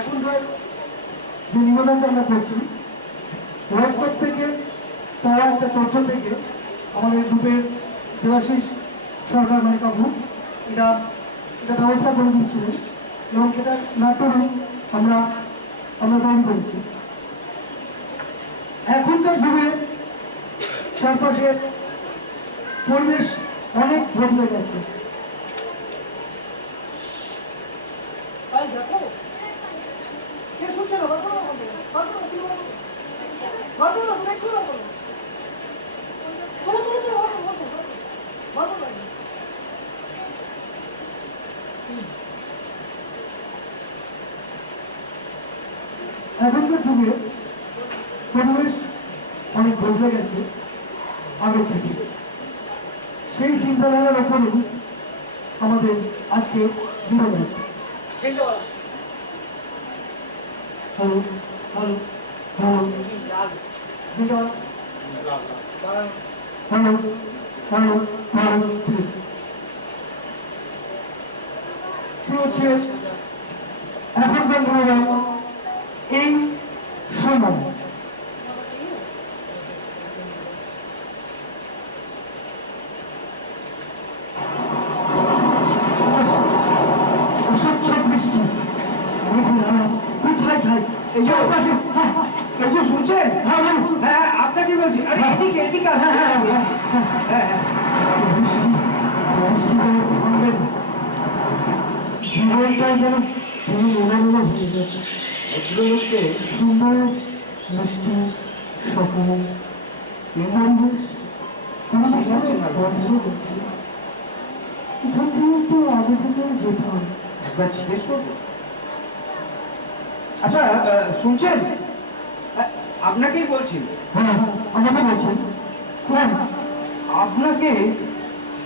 এখনকার যে নিবেদনটা আমরা করছি, হোয়াটসঅ্যাপ থেকে তারা একটা তথ্য থেকে আমাদের গ্রুপের দেবাশিস সরকার মানে কাকু এটা এটা ব্যবস্থা করে দিচ্ছিলেন এবং সেটা নাট্যরূপ আমরা আমরা তৈরি করেছি। এখনকার যুগে চারপাশে পরিবেশ অনেক বদলে গেছে। এখনকার যুগে পরিবেশ অনেক বদলে গেছে আগে থেকে। সেই চিন্তাধারার ওপরেই আমাদের আজকে বিনোদন। Hello hello hello hello hello hello শুরু হচ্ছে এখনকার বিনোদন এই সময়। কোথায় যাই? এই যে পাশে এই যে শুনছেন? হ্যাঁ হ্যাঁ আপনাকে বলছি। আরে এদিকে এদিকে আসুন। হ্যাঁ বৃষ্টি বৃষ্টি যেন থামবে না, জীবনটা যেন এলোমেলো হয়ে গেছে। ভদ্রলোককে সুন্দর মিষ্টি সকাল পরিবেশ এখান থেকে তো আগে থেকে যেতাম। একবার জিজ্ঞেস করবো। আচ্ছা শুনছেন? আপনাকেই বলছি। হ্যাঁ আমাকে বলছেন। হ্যাঁ আপনাকে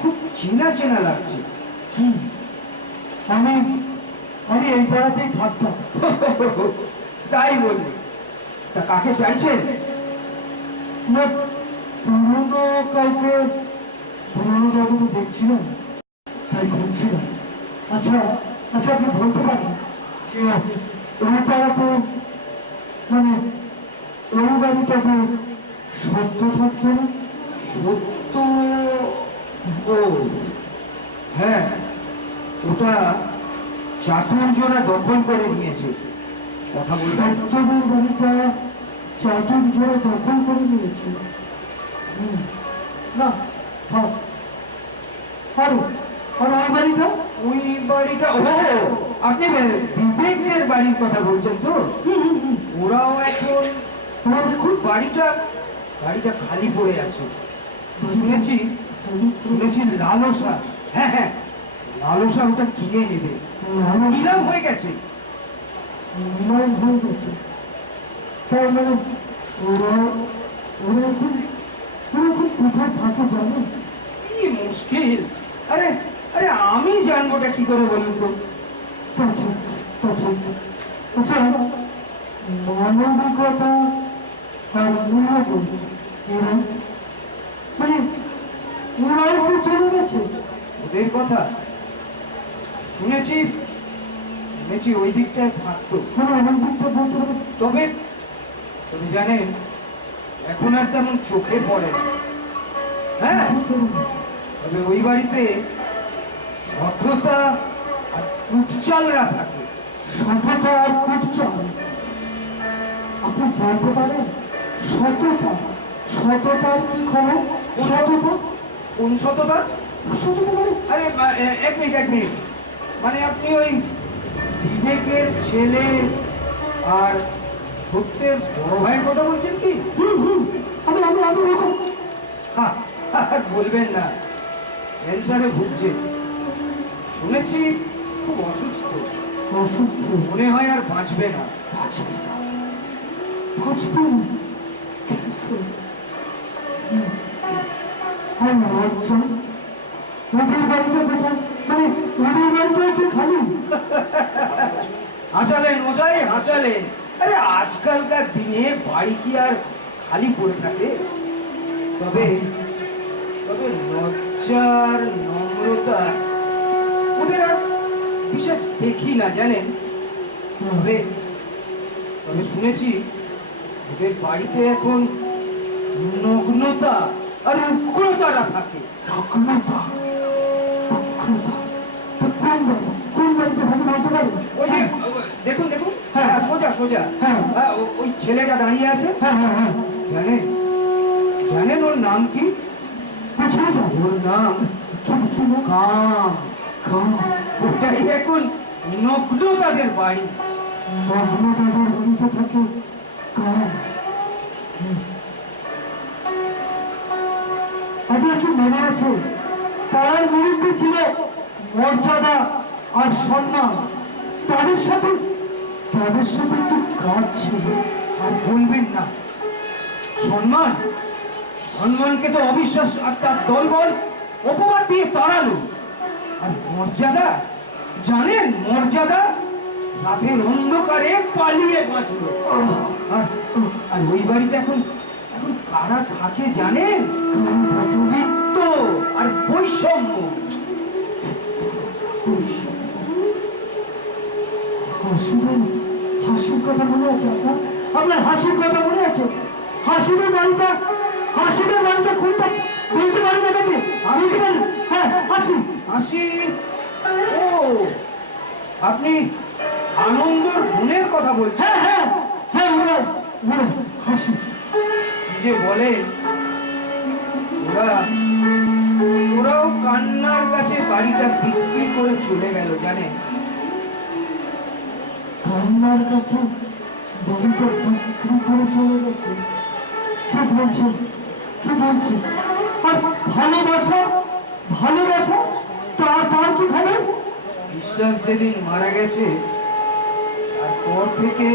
খুব চেনা চেনা লাগছে। আমি আমি এই পাড়াতেই থাকতাম। তাই বলি? তা কাকে চাইছেন? না পুরনো কাউকে, পুরনো কাউকে দেখছিলাম তাই ঘুরছিলাম। আচ্ছা আচ্ছা আপনি বলতে পারেন যে ওই পাড়াতে মানে ওই বাড়িটাকে সত্য থাকতো না? সত্য? ও হ্যাঁ, ওটা চাতুর্যরা দখল করে নিয়েছে। কথা বলবেন? সত্যদের বাড়িটা চাতুর্যরা দখল করে নিয়েছে। না থাক। আর ওই বাড়িটা? ওই বাড়িটা ও আপনি বিবেকদের বাড়ির কথা বলছেন তো? ওরাও এখন ওরা দেখুন বাড়িটা বাড়িটা খালি পড়ে আছে। শুনেছি শুনেছি লালসা, হ্যাঁ হ্যাঁ লালসা ওটা কিনে নেবে। নিলাম হয়ে গেছে। নিলাম হয়ে গেছে তার মানে ওরা ওরা এখন কোথায় থাকে জানো? কি মুশকিল। আরে আরে আমি জানবোটা কি করে বলুন তো? আচ্ছা মানবিকতা আর মূল্যবোধ এরা মানে ওরাও কি চলে গেছে? ওদের কথা শুনেছি শুনেছি ওই দিকটায় থাকতো। আমার দিকটা বলতে হবে। তবে তবে জানেন এখন আর তেমন চোখে পড়ে না। হ্যাঁ তবে ওই বাড়িতে সভ্যতা আর কুটচালরা থাকে। সভ্যতা আর কুটচাল? আপনি বলতে পারেন সততা? সততার কি খবর? সততা? কোন সততা? সততা মানে আরে এক মিনিট মানে আপনি ওই বিবেকের ছেলে আর সত্যের বড় ভাইয়ের কথা বলছেন কি? আমি আমি আমি বলবেন না, ক্যান্সারে ভুগছে। শুনেছি খুব অসুস্থ। অসুস্থ? মনে হয় আর বাঁচবে না। হাসালেন মশাই হাসালেন। আরে আজকালকার দিনে বাড়ি কি আর খালি পড়ে থাকে? তবে তবে লজ্জার নম্রতা ওদের আর বিশেষ দেখি না জানেন। তবে তবে শুনেছি ওদের বাড়িতে এখন নগ্নতা আর উগ্রতারা থাকে। নগ্নতা, উগ্রতা। তো কোন বাড়িতে থাকে বলতে পারবে? ওই যে দেখুন দেখুন, হ্যাঁ। হ্যাঁ, সোজা সোজা, হ্যাঁ। ওই ছেলেটা দাঁড়িয়ে আছে। হ্যাঁ হ্যাঁ হ্যাঁ। জানেন জানেন ওর নাম কি? ওই ছেলেটা? ওর নাম কি নাম? কাম। কাম। ওটাই এখন নগ্নতাদের বাড়ি। নগ্নতাদের বাড়িতে থাকে কাম। আপনার কি মনে আছে পাড়ার মুরব্বী ছিল মর্যাদা আর সম্মান, তাদের সাথে একটু কাজ ছিল। আর বলবেন না, সম্মান সম্মানকে তো অবিশ্বাস আর তার দলবল অপবাদ দিয়ে তাড়ালো। আর মর্যাদা, জানেন মর্যাদা রাতের অন্ধকারে পালিয়ে বাঁচলো। আর আর ওই বাড়িতে এখন এখন কারা থাকে জানেন? বৃত্ত আর বৈষম্য। হাসির কথা মনে আছে আপনার? আপনার হাসির কথা মনে আছে? হাসিদের বাড়িটা কোনটা বলতে পারেন আমাকে? বলতে পারেন? হ্যাঁ, হাসি। হাসি, ও আপনি আনন্দর বোনের কথা বলছেন? হ্যাঁ হ্যাঁ হ্যাঁ, ওরা হাসি। কি যে বলেন, ওরাও কান্নার কাছে বাড়িটা বিক্রি করে চলে গেল জানেন। কান্নার কাছে বাড়িটা বিক্রি করে চলে গেছে? কি বলছেন? আর ভালোবাসা তার কি খবর? বিশ্বাস যেদিন মারা গেছে তারপর থেকে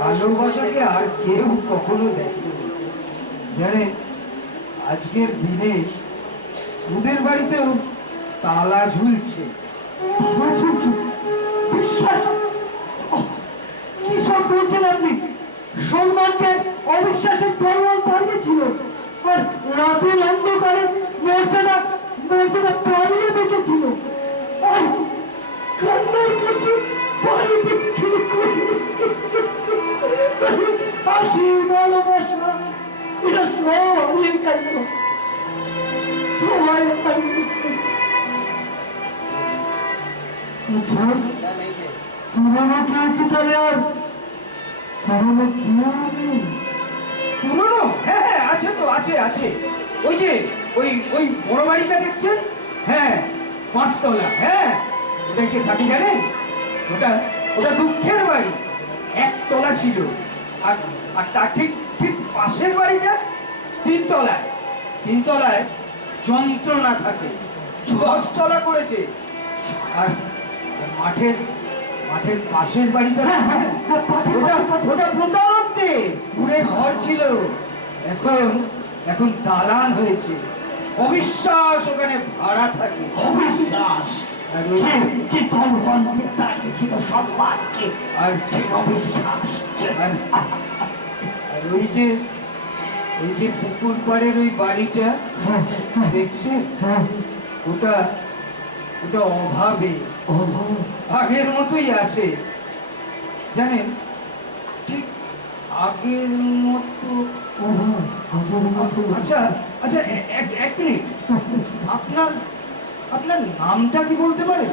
ভালোবাসাকে আর কেউ কখনো দেখেনি জানেন। আজকের দিনে ওদের বাড়িতেও তালা ঝুলছে। তালা ঝুলছে? বিশ্বাস? কি সব বলছেন আপনি? সম্মানকে অবিশ্বাসের তরোয়াল দাঁড়িয়েছিল, আর রাতের অন্ধকারে মর্যাদা পালিয়ে বেঁচেছিল। আর কান্নার কাছে বাড়ি বিক্রি করে হাসি, ভালোবাসা, এটা সব হারিয়ে গেল। সবাই হারিয়ে গেল। আচ্ছা, পুরোনো কেউ কি তাহলে আর পুরোনো কেউ নেই? পুরনো? হ্যাঁ হ্যাঁ, আছে তো, আছে। ওই যে ওই বড় বাড়িটা দেখছেন, হ্যাঁ 5 তলা, হ্যাঁ ওটা কে থাকে জানেন? ওটা দুঃখের বাড়ি, 1 তলা ছিল। আর আর তার ঠিক পাশের বাড়িটা 3 তলায় যন্ত্রণা থাকে, 10 তলা করেছে। আর মাঠের পাশের বাড়িটা ওটা প্রতারকদের পুরে ঘর ছিল, এখন দালান হয়েছে। অবিশ্বাস ওখানে ভাড়া থাকে। অবিশ্বাস? আর যে দলবলকে দাঁড়িয়েছিল সম্মানকে, আর সেই অবিশ্বাস। আর ওই যে পুকুর পাড়ের ওই বাড়িটা দেখছেন, ওটা অভাবে আগের মতোই আছে জানেন। ঠিক আগের মতো। আচ্ছা, এক মিনিট, আপনার নামটা কি বলতে পারেন?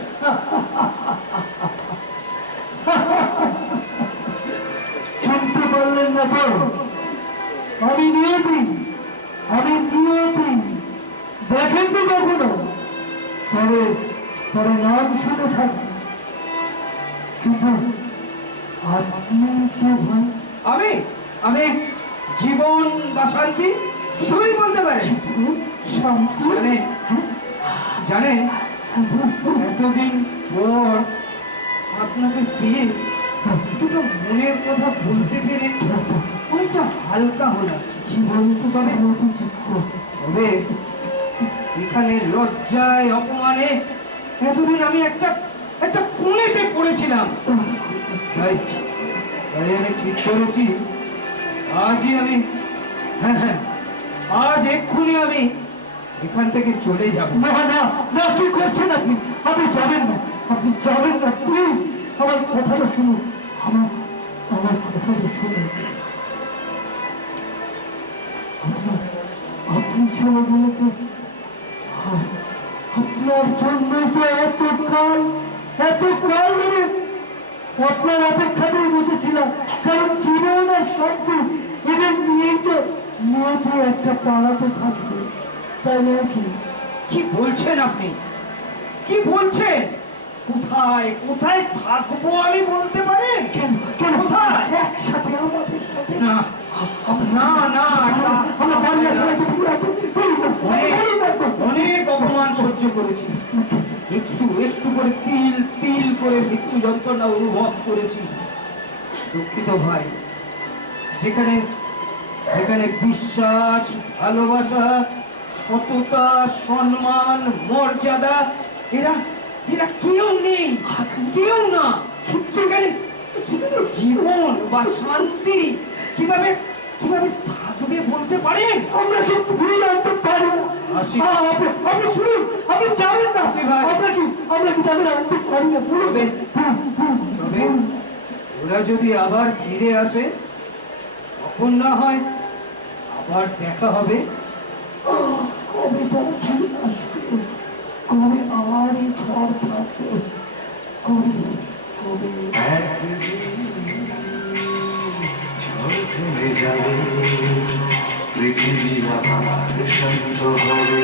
শুনতে পারলেন না তো? আমি নিয়তি। দেখেন তো কখনো? তবে নাম শুনে থাকি, কিন্তু আপনি কে ভাই? আমি জীবন বা শান্তি শুধুই বলতে পারেন। জানেন এতদিন পর আপনাকে পেয়ে দুটো মনের কথা বলতে পেরে অনেকটা হালকা হলাম। তবে এখানে লজ্জায় অপমানে এতদিন আমি একটা কোণেতে পড়েছিলাম। তাই আমি ঠিক করেছি আজ এক্ষুনি আমি এখান থেকে চলে যাব। না, কি করছেন আপনি? আপনি যাবেন না, প্লিজ আমার কথাটা শুনুন। আমার ছেলেগুলোকে। আর আপনার জন্যই তো এত কাল ধরে আপনার অপেক্ষাতেই বসেছিলাম। কারণ জীবন আর শান্তি এদের নিয়েই তো মেয়েতে একটা পাড়াতে থাকবে, তাই নয় কি? কি বলছেন আপনি? কি বলছেন? কোথায় কোথায় থাকবো আমি বলতে পারেন? কেন কেন কোথায়? একসাথে আমাদের সাথে? না না না, আমরা বাড়ি আসলে তো অনেক অপমান সহ্য করেছি, একটু একটু করে তিল তিল করে মৃত্যু যন্ত্রণা অনুভব করেছি। দুঃখিত ভাই, যেখানে যেখানে বিশ্বাস, ভালোবাসা, সততা, সম্মান, মর্যাদা এরা এরা কেউ নেই, কেউ না, সেখানে সেখানে জীবন বা শান্তি কিভাবে কিভাবে থাকবে বলতে পারেন? আমরা কি ভুলে আনতে পারি না? আসি। আপনি শুনুন, আপনি জানেন না আসি ভাই। আমরা কি তাদের আনতে পারি না? তবে তবে ওরা যদি আবার ফিরে আসে, তখন না হয় আবার দেখা হবে। কবে তারা ফিরে আসবে? কবে আবার এই ঝড় থাকবে? কবে কবে থেমে যাবে, পৃথিবী আবার শান্ত হবে।